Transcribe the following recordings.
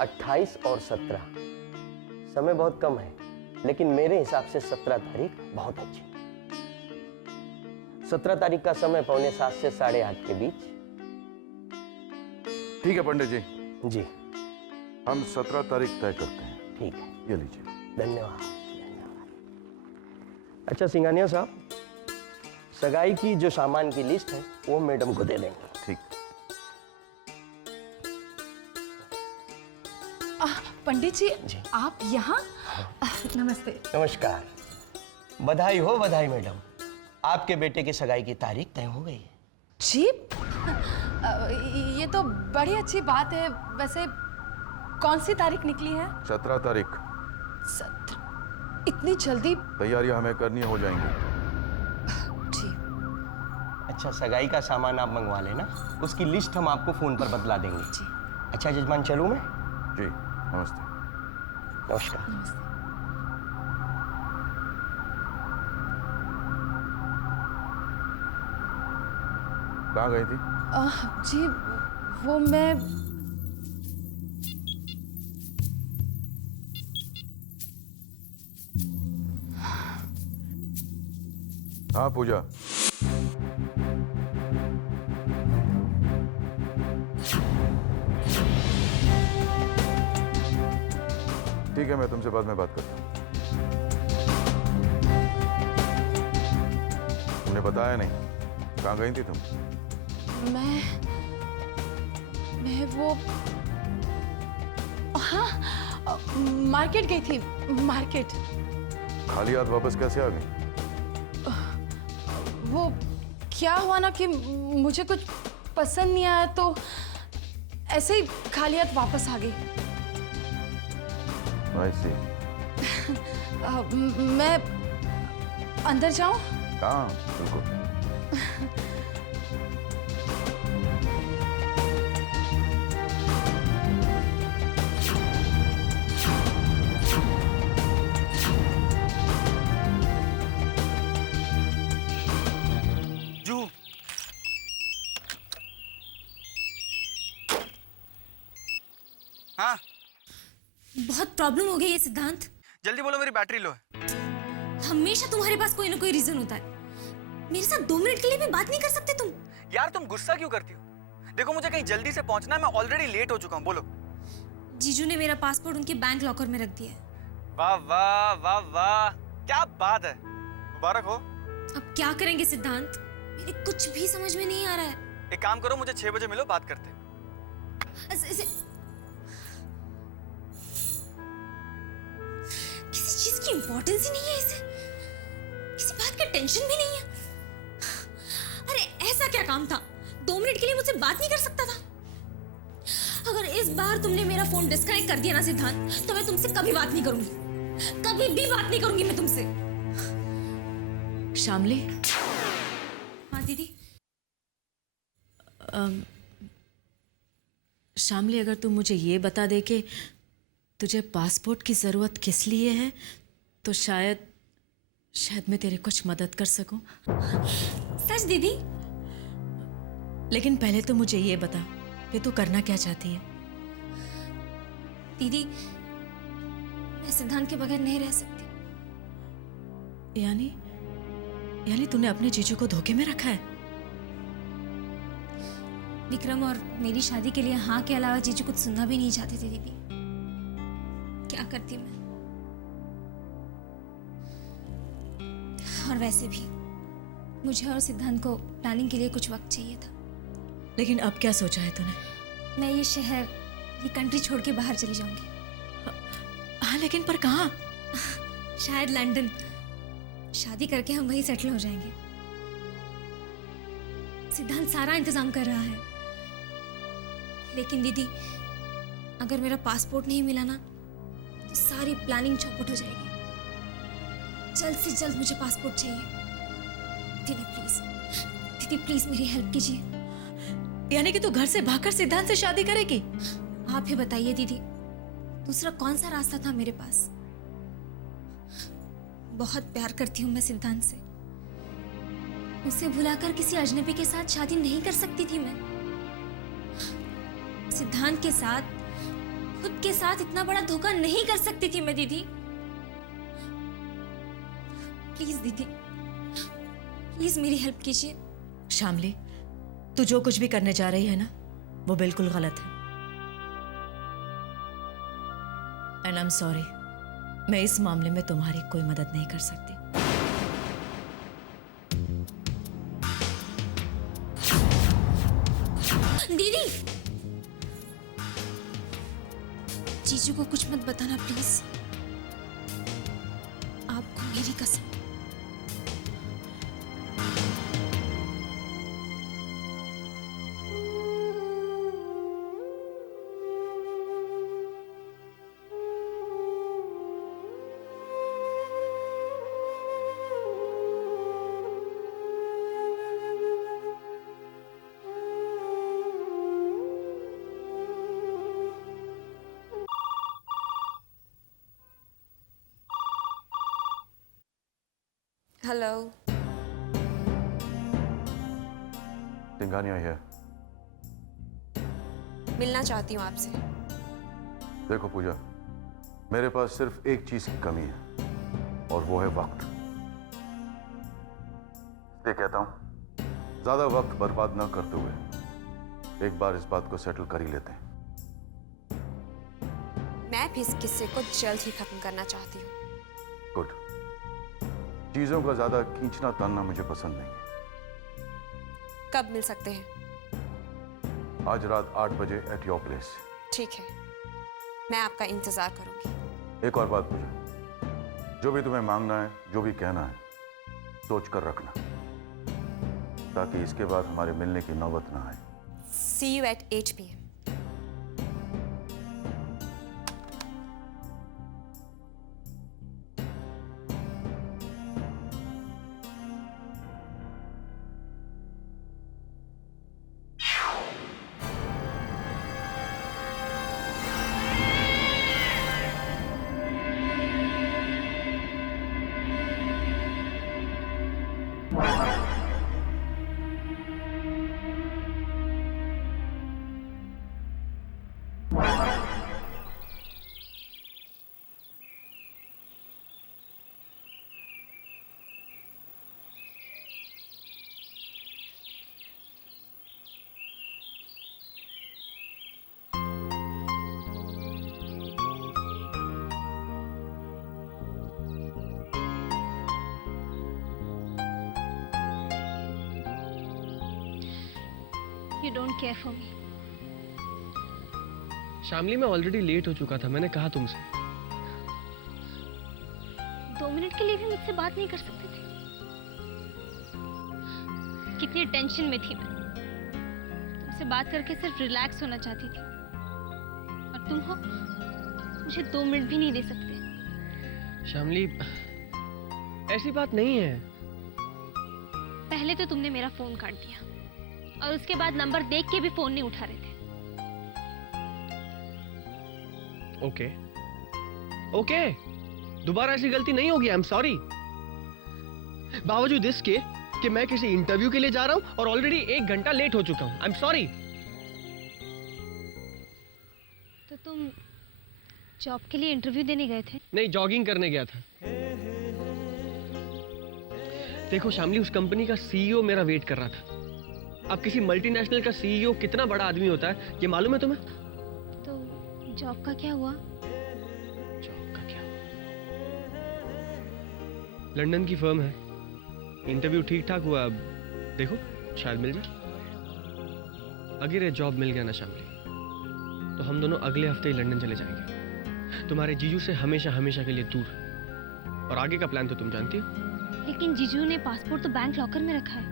28 और 17 समय बहुत कम है, लेकिन मेरे हिसाब से 17 तारीख बहुत अच्छी। 17 तारीख का समय 7:45 से 8:30 के बीच। ठीक है पंडित जी, जी हम 17 तारीख तय करते हैं। ठीक है, ये लीजिए। धन्यवाद धन्यवाद। अच्छा सिंघानिया साहब, सगाई की जो सामान की लिस्ट है वो मैडम को दे देंगे। ठीक। पंडित जी, आप यहाँ? नमस्ते। नमस्कार। बधाई हो बधाई मैडम, आपके बेटे की सगाई की तारीख तय हो गई है। जी, ये तो बड़ी अच्छी बात है। वैसे कौन सी तारीख निकली है? 17 तारीख। 17? इतनी जल्दी? तैयारियां हमें करनी हो जाएंगी। जी। अच्छा, सगाई का सामान आप मंगवा लेना, उसकी लिस्ट हम आपको फोन पर बतला देंगे। जी। अच्छा जजमान, चलूं मैं? जी नमस्ते। नमस्कार। नमस्ते। कहाँ गई थी? जी वो मैं हाँ पूजा, ठीक है, मैं तुमसे बाद में बात करता हूँ। तुमने बताया नहीं, कहाँ गई थी तुम? मैं वो हाँ, मार्केट गई थी। मार्केट। खाली हाथ वापस कैसे आ गई? वो क्या हुआ ना कि मुझे कुछ पसंद नहीं आया, तो ऐसे ही खाली हाथ वापस आ गई। I see। मैं अंदर जाऊं? हाँ बिल्कुल। हाँ बहुत प्रॉब्लम हो गई है सिद्धांत। जल्दी बोलो, मेरी बैटरी लो है। हमेशा तुम्हारे पास कोई ना कोई रीजन होता है। मेरे साथ 2 मिनट के लिए भी बात नहीं कर सकते तुम? यार तुम गुस्सा क्यों करती हो? देखो मुझे कहीं जल्दी से पहुंचना है, मैं ऑलरेडी लेट हो चुका हूँ। बोलो। जीजू ने मेरा पासपोर्ट उनके बैंक लॉकर में रख दिया है। वाह वाह वाह वाह, क्या बात है, मुबारक हो। अब क्या करेंगे सिद्धांत, मेरे कुछ भी समझ में नहीं आ रहा है। एक काम करो, मुझे 6 बजे मिलो, बात करते हैं। किसी चीज की इंपॉर्टेंस ही नहीं है इसे, किसी बात का टेंशन भी नहीं है। अरे ऐसा क्या काम था, 2 मिनट के लिए मुझसे बात नहीं कर सकता था? अगर इस बार तुमने मेरा फोन डिस्कनेक्ट कर दिया ना सिद्धांत, तो मैं तुमसे कभी बात नहीं करूंगी, कभी भी बात नहीं करूंगी मैं तुमसे। शामली। हाँ दीदी। शामली, अगर तुम मुझे ये बता दे कि तुझे पासपोर्ट की जरूरत किस लिए है, तो शायद मैं तेरे कुछ मदद कर सकूं। सच दीदी? लेकिन पहले तो मुझे ये बता कि तू करना क्या चाहती है। दीदी मैं सिद्धांत के बगैर नहीं रह सकती। यानी तूने अपने जीजू को धोखे में रखा है? विक्रम और मेरी शादी के लिए हाँ के अलावा जीजू कुछ सुनना भी नहीं चाहते थे दीदी। क्या करती मैं। और वैसे भी मुझे और सिद्धांत को प्लानिंग के लिए कुछ वक्त चाहिए था। लेकिन अब क्या सोचा है तूने? मैं ये शहर, ये कंट्री छोड़ के बाहर चली जाऊंगी। हाँ लेकिन पर कहाँ? शायद लंदन। शादी करके हम वहीं सेटल हो जाएंगे। सिद्धांत सारा इंतजाम कर रहा है। लेकिन दीदी अगर मेरा पासपोर्ट नहीं मिला ना, तो सारी प्लानिंग चौपट हो जाएगी। जल्द से जल्द मुझे पासपोर्ट चाहिए। दीदी प्लीज मेरी हेल्प कीजिए। यानी कि तू घर से भागकर सिद्धांत से शादी करेगी? आप ही बताइए दीदी, दूसरा कौन सा रास्ता था मेरे पास। बहुत प्यार करती हूँ मैं सिद्धांत से। उसे भुलाकर किसी अजनबी के साथ शादी नहीं कर सकती थी मैं। सिद्धांत के साथ खुद के साथ इतना बड़ा धोखा नहीं कर सकती थी मैं दीदी। प्लीज दीदी, प्लीज मेरी हेल्प कीजिए। शामली, तू जो कुछ भी करने जा रही है ना, वो बिल्कुल गलत है। एंड आई एम सॉरी, मैं इस मामले में तुम्हारी कोई मदद नहीं कर सकती। दीदी, जीजू को कुछ मत बताना प्लीज, आपको मेरी कसम। हेलो। सिंघानिया है। मिलना चाहती हूँ आपसे। देखो पूजा, मेरे पास सिर्फ एक चीज की कमी है और वो है वक्त। ये कहता हूं, ज्यादा वक्त बर्बाद न करते हुए एक बार इस बात को सेटल कर ही लेते हैं। मैं भी इस किस्से को जल्द ही खत्म करना चाहती हूँ। गुड। चीजों का ज्यादा खींचना तानना मुझे पसंद नहीं है। कब मिल सकते हैं? आज रात 8 बजे एट योर प्लेस। ठीक है, मैं आपका इंतजार करूंगी। एक और बात पूजा, जो भी तुम्हें मांगना है, जो भी कहना है, सोच कर रखना, ताकि इसके बाद हमारे मिलने की नौबत ना आए। See you at 8 PM. You don't care for me. Shamli, मैं ऑलरेडी लेट हो चुका था, मैंने कहा तुमसे। 2 मिनट के लिए भी मुझसे बात नहीं कर सकते थे? कितनी टेंशन में थी मैं। तुमसे बात करके सिर्फ रिलैक्स होना चाहती थी, और तुम हो मुझे 2 मिनट भी नहीं दे सकते। शामली, ऐसी बात नहीं है। पहले तो तुमने मेरा फोन काट दिया, और उसके बाद नंबर देख के भी फोन नहीं उठा रहे थे। ओके ओके, दोबारा ऐसी गलती नहीं होगी। I am sorry. बावजूद इसके कि मैं किसी इंटरव्यू के लिए जा रहा हूं और ऑलरेडी 1 घंटा लेट हो चुका हूं। I am sorry. तो तुम जॉब के लिए इंटरव्यू देने गए थे? नहीं, जॉगिंग करने गया था। देखो शामली, उस कंपनी का सीईओ मेरा वेट कर रहा था। अब किसी मल्टीनेशनल का सीईओ कितना बड़ा आदमी होता है, ये मालूम है तुम्हें? तो जॉब का क्या हुआ? जॉब का क्या? लंदन की फर्म है, इंटरव्यू ठीक ठाक हुआ। अब देखो, शायद मिल जाए। अगर ये जॉब मिल गया ना शामली, तो हम दोनों अगले हफ्ते ही लंदन चले जाएंगे, तुम्हारे जीजू से हमेशा हमेशा के लिए दूर। और आगे का प्लान तो तुम जानती हो। लेकिन जीजू ने पासपोर्ट तो बैंक लॉकर में रखा है।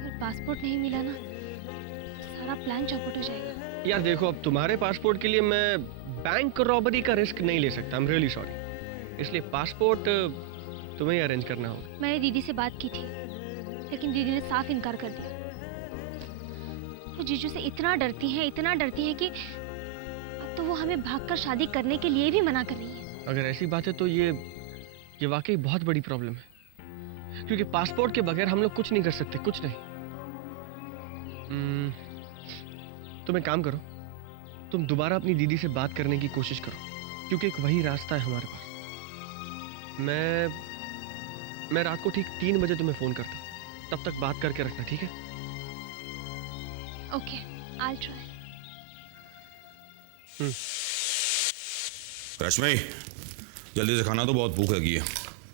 अगर पासपोर्ट नहीं मिला ना, तो सारा प्लान चौपट हो जाएगा। यार देखो, अब तुम्हारे पासपोर्ट के लिए मैं बैंक रॉबरी का रिस्क नहीं ले सकता। I am really sorry. इसलिए पासपोर्ट तुम्हें ही अरेंज करना होगा। मैंने दीदी से बात की थी, लेकिन दीदी ने साफ इनकार कर दिया। वो जीजू से इतना डरती हैं कि अब तो वो हमें भागकर शादी करने के लिए भी मना कर रही है। अगर ऐसी बात है तो ये वाकई बहुत बड़ी प्रॉब्लम है, क्योंकि पासपोर्ट के बगैर हम लोग कुछ नहीं कर सकते, कुछ नहीं। तुम एक काम करो, तुम दोबारा अपनी दीदी से बात करने की कोशिश करो, क्योंकि एक वही रास्ता है हमारे पास। मैं रात को ठीक 3 बजे तुम्हें फोन करता हूँ, तब तक बात करके रखना, ठीक है? Okay, I will try. Rashmi, जल्दी से खाना, तो बहुत भूख लगी है।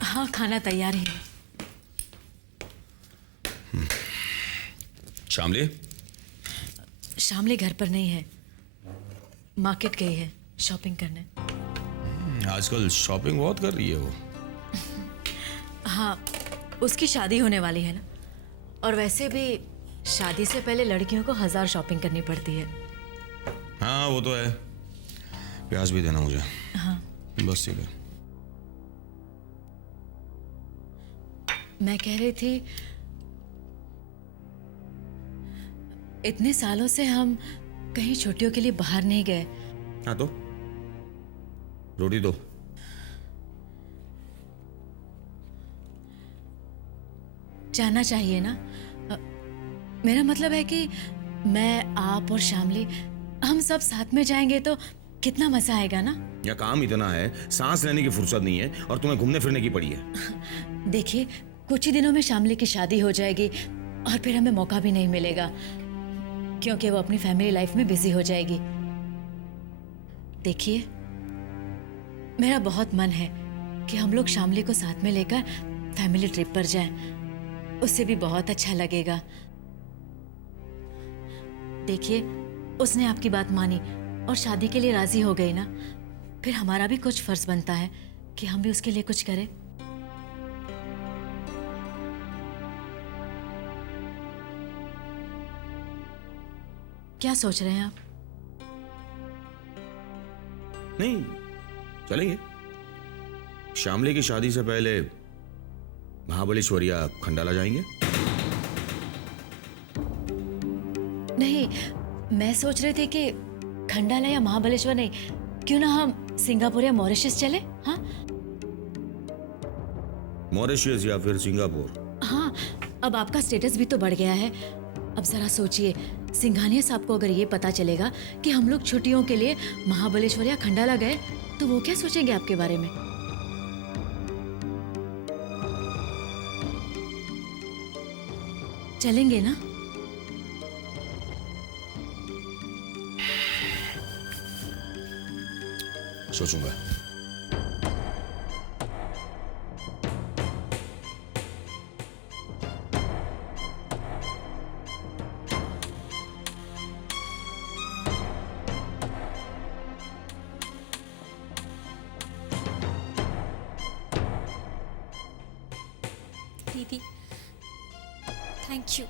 हाँ, खाना तैयार ही है। शामली? शामली घर पर नहीं है, मार्केट गई है शॉपिंग करने। आजकल शॉपिंग बहुत कर रही है वो। हाँ, उसकी शादी होने वाली है ना, और वैसे भी शादी से पहले लड़कियों को 1000 शॉपिंग करनी पड़ती है। हाँ वो तो है। प्याज भी देना मुझे। हाँ बस ठीक है। मैं कह रही थी, इतने सालों से हम कहीं छुट्टियों के लिए बाहर नहीं गए। हाँ तो रोटी दो। जाना चाहिए ना। मेरा मतलब है कि मैं, आप और शामली, हम सब साथ में जाएंगे तो कितना मजा आएगा ना। या काम इतना है, सांस लेने की फुर्सत नहीं है और तुम्हें घूमने फिरने की पड़ी है। देखिए, कुछ ही दिनों में शामली की शादी हो जाएगी और फिर हमें मौका भी नहीं मिलेगा, क्योंकि वो अपनी फैमिली लाइफ में बिजी हो जाएगी। देखिए, मेरा बहुत मन है कि हम लोग शामली को साथ में लेकर फैमिली ट्रिप पर जाएं। उससे भी बहुत अच्छा लगेगा। देखिए, उसने आपकी बात मानी और शादी के लिए राजी हो गई ना, फिर हमारा भी कुछ फर्ज बनता है कि हम भी उसके लिए कुछ करें। क्या सोच रहे हैं आप? नहीं, चलेंगे। शामली की शादी से पहले महाबलेश्वर या खंडाला जाएंगे। नहीं, मैं सोच रहे थे कि खंडाला या महाबलेश्वर नहीं, क्यों ना हम सिंगापुर या मॉरिशस चले। हाँ मॉरिशस या फिर सिंगापुर। हाँ, अब आपका स्टेटस भी तो बढ़ गया है। अब जरा सोचिए, सिंघानिया साहब को अगर ये पता चलेगा कि हम लोग छुट्टियों के लिए महाबलेश्वर या खंडाला गए, तो वो क्या सोचेंगे आपके बारे में? चलेंगे ना? सोचूंगा। दीदी, thank you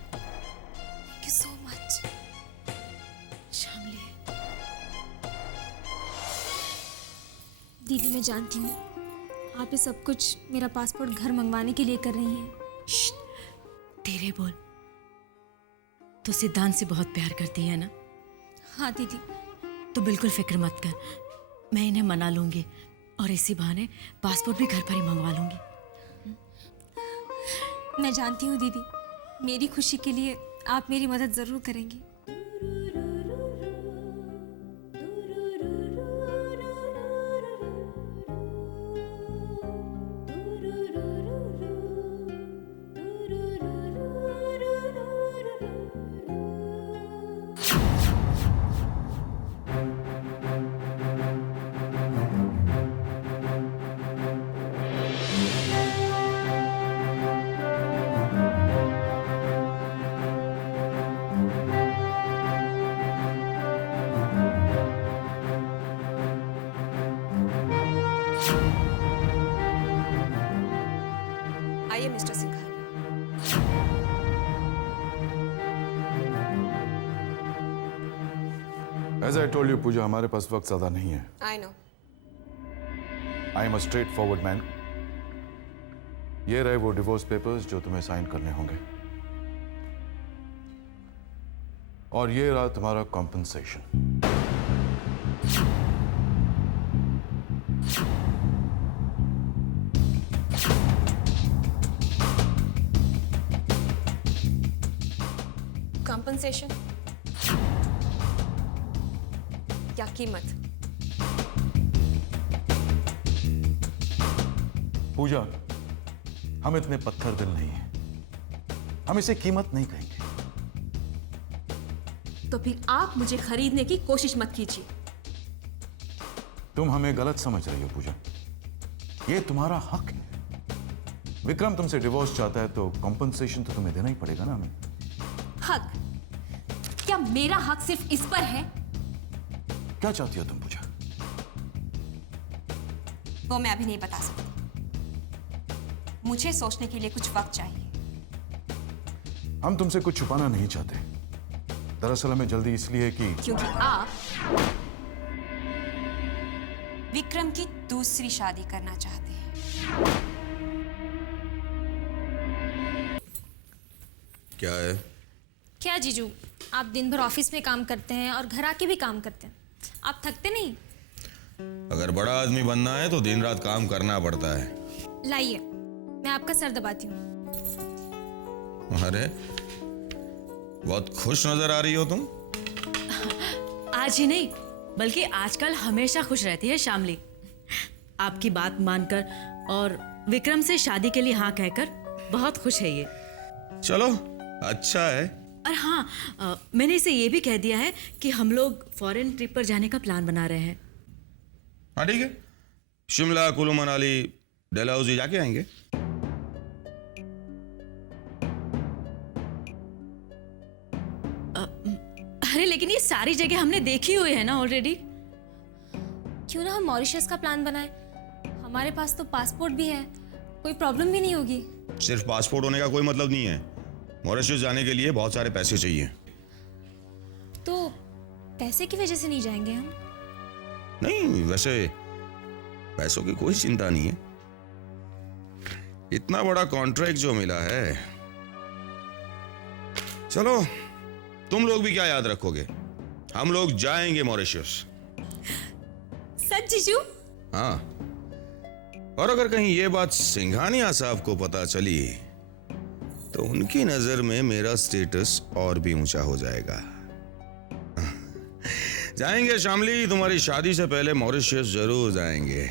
so much. Shamli, दीदी, मैं जानती हूँ आप ये सब कुछ मेरा पासपोर्ट घर मंगवाने के लिए कर रही हैं। धीरे बोल। तो सिद्धांत से बहुत प्यार करती है ना? हाँ दीदी। तो बिल्कुल फिक्र मत कर, मैं इन्हें मना लूंगी और इसी बहाने पासपोर्ट भी घर पर ही मंगवा लूंगी। मैं जानती हूँ दीदी, मेरी खुशी के लिए आप मेरी मदद जरूर करेंगी। आइए mister Singhania. As I told you, पूजा, हमारे पास वक्त ज्यादा नहीं है। I know. I am a straightforward man. ये रहे वो डिवोर्स पेपर्स जो तुम्हें साइन करने होंगे, और ये रहा तुम्हारा कॉम्पनसेशन। कंपनसेशन? क्या कीमत। पूजा, हम इतने पत्थर दिल नहीं हैं। हम इसे कीमत नहीं कहेंगे। तो फिर आप मुझे खरीदने की कोशिश मत कीजिए। तुम हमें गलत समझ रही हो पूजा। ये तुम्हारा हक है। विक्रम तुमसे डिवोर्स चाहता है तो कॉम्पनसेशन तो तुम्हें देना ही पड़ेगा ना हमें। हक? क्या मेरा हक सिर्फ इस पर है? क्या चाहती हो तुम पूजा? वो मैं अभी नहीं बता सकती। मुझे सोचने के लिए कुछ वक्त चाहिए। हम तुमसे कुछ छुपाना नहीं चाहते। दरअसल हमें जल्दी इसलिए है कि क्योंकि आप विक्रम की दूसरी शादी करना चाहते हैं। क्या है? क्या जीजू, आप दिन भर ऑफिस में काम करते हैं और घर आके भी काम करते हैं, आप थकते नहीं? अगर बड़ा आदमी बनना है तो दिन रात काम करना पड़ता है। लाइए, मैं आपका सर दबाती हूँ। अरे बहुत खुश नजर आ रही हो तुम। आज ही नहीं बल्कि आजकल हमेशा खुश रहती है शामली। आपकी बात मानकर और विक्रम से शादी के लिए हाँ कहकर बहुत खुश है ये। चलो अच्छा है। और हाँ, मैंने इसे ये भी कह दिया है कि हम लोग फॉरेन ट्रिप पर जाने का प्लान बना रहे हैं। हाँ ठीक है, शिमला, कुल्लू मनाली, डलहौजी जाके आएंगे। अरे लेकिन ये सारी जगह हमने देखी हुई है ना ऑलरेडी। क्यों ना हम मॉरिशस का प्लान बनाएं? हमारे पास तो पासपोर्ट भी है, कोई प्रॉब्लम भी नहीं होगी। सिर्फ पासपोर्ट होने का कोई मतलब नहीं है। मॉरिशस जाने के लिए बहुत सारे पैसे चाहिए। तो पैसे की वजह से नहीं जाएंगे हम? नहीं, वैसे पैसों की कोई चिंता नहीं है। इतना बड़ा कॉन्ट्रैक्ट जो मिला है। चलो, तुम लोग भी क्या याद रखोगे, हम लोग जाएंगे मॉरिशस। सच जीजू? हाँ, और अगर कहीं ये बात सिंघानिया साहब को पता चली तो उनकी नजर में मेरा स्टेटस और भी ऊंचा हो जाएगा। जाएंगे शामली, तुम्हारी शादी से पहले मॉरिशस जरूर जाएंगे।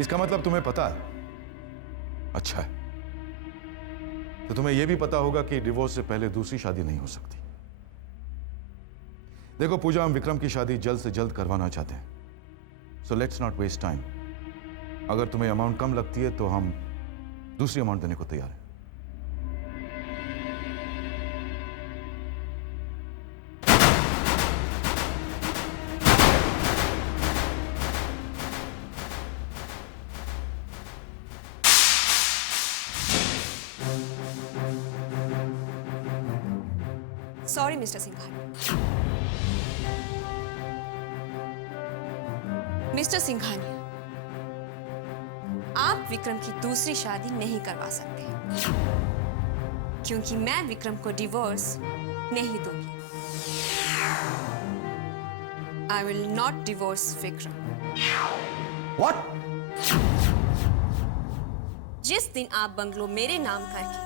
इसका मतलब तुम्हें पता है? अच्छा है, तो तुम्हें यह भी पता होगा कि डिवोर्स से पहले दूसरी शादी नहीं हो सकती। देखो पूजा, हम विक्रम की शादी जल्द से जल्द करवाना चाहते हैं, so let's not waste time. अगर तुम्हें अमाउंट कम लगती है तो हम दूसरी अमाउंट देने को तैयार हैं। Sorry mister Singhania. Mister Singhania, आप विक्रम की दूसरी शादी नहीं करवा सकते क्योंकि मैं विक्रम को डिवोर्स नहीं दूंगी। I will not divorce Vikram. What? जिस दिन आप बंगलो मेरे नाम करके